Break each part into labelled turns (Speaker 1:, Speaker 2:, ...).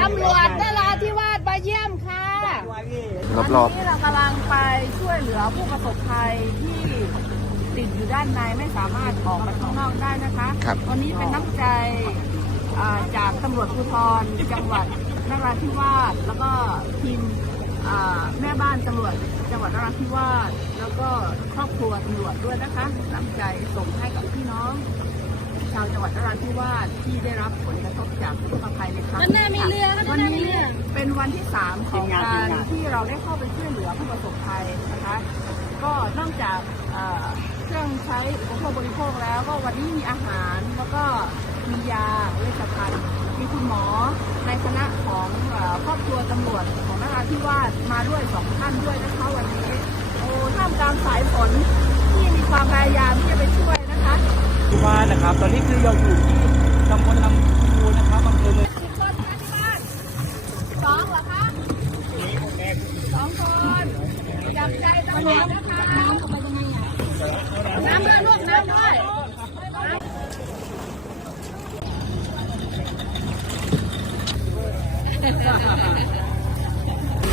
Speaker 1: ตำรวจนราธิวาสมาเยี่ยมค่ะ
Speaker 2: รอบ
Speaker 1: วันนี้เรากำลังไปช่วยเหลือผู้ประสบภัยที่ติดอยู่ด้านในไม่สามารถออกไปข้างนอกได้นะคะ
Speaker 2: ครับ
Speaker 1: วันนี้เป็นน้ำใจอ่าจากตำรวจภูธรจังหวัดนราธิวาสแล้วก็ทีมอ่าแม่บ้านตำรวจจังหวัดนราธิวาสแล้วก็ครอบครัวตำรวจด้วยนะคะน้ำใจส่งให้กับพี่น้อง ชาวจังหวัดนราธิวาสที่ได้รับผลกระทบจากผู้ประภัยในครั้งนี้ค่ะวันนี้เป็นวันที่สามของการที่เราได้เข้าไปช่วยเหลือผู้ประสบภัยนะคะ ก็นอกจากเอ่อเครื่องใช้อุปโภคบริโภคแล้ว ก็วันนี้มีอาหารแล้วก็มียาเวชภัณฑ์มีคุณหมอในคณะของเอ่อครอบครัวตำรวจของนราธิวาสมาด้วยสองท่านด้วยนะคะวันนี้ โอ้ท่ามกลางสายฝนที่มีความพยายามที่จะไปช่วยนะคะ
Speaker 3: มานะครับ ตอนนี้คือเราอยู่ที่ตำบลลำพูนะครับอำเภอเมือง
Speaker 1: สิบคนคะที่บ้านสองเหรอคะสองคนจับใจตำรวจนะคะน้ำด้วยลูกน้ำด้วย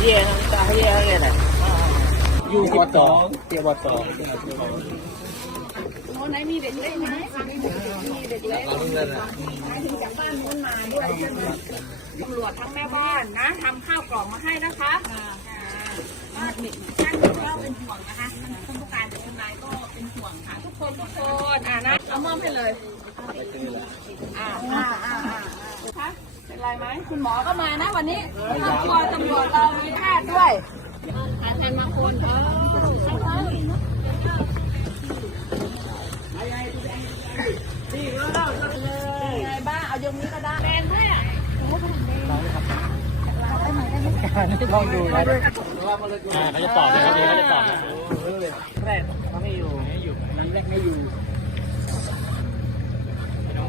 Speaker 3: เย็นตากเย็นอยู่ที่สองเตียวสอง
Speaker 1: โน้ไหนมีเด็กเล็กไหมมีเด็กเล็กมาถึงจากบ้านนู้นมาด้วยใช่ไหมตำรวจทั้งแม่บ้านนะทำข้าวกล่องมาให้นะคะท่านก็เป็นห่วงนะคะท่านผู้การจังหวัดก็เป็นห่วงค่ะ ทุกคนทุกคนอ่านะเอามอบให้เลยอ่าอ่าอ่าอ่าคะเป็นไรไหมคุณหมอก็มานะวันนี้ครอบครัวตำรวจเรามีแพทย์ด้วยอาจารย์มาคนเถออไงบ้างเอายงนี้ก็ได้แมนด้วยอะ
Speaker 3: ลองดูนะเขาจะตอบนะครับเขาจะตอบแรกเขาไม่อยู่ไม่อยู่มันแรกไม่อยู่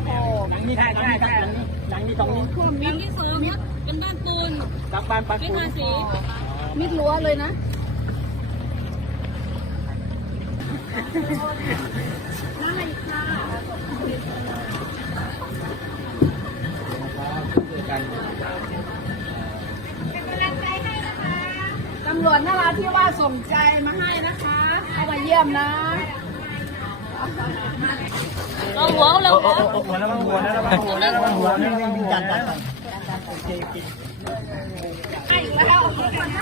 Speaker 1: โอ้
Speaker 3: หลังนี้ใช่ใช่ใช่หลังนี้ตรงนี้
Speaker 1: ท่วมมิดที่สูงเป็นบ้านปูน
Speaker 3: ตักบานปักปูน
Speaker 1: มิดรั้วเลยนะน่าอะไรำรวจนราธิวาสส่งใจมาให้นะคะเข้ามาเยี่ยมนะเราหัวเราหัว
Speaker 3: หัวแล้วหัวแล้วหัวแล้วหัวนี่นี่จันจัน
Speaker 1: ให้อีกแล้ว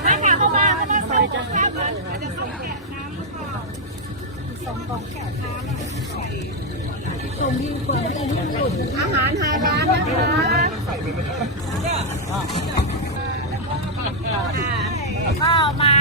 Speaker 1: มาค่ะเข้ามาเข้ามาใส่จะข้ามมันจะต้องแกะน้ำค่ะส่งกล่องแกะน้ำใส่ส่งดีกว่าจะยิ่งหลุดอาหารไทยร้านนะคะ 好吗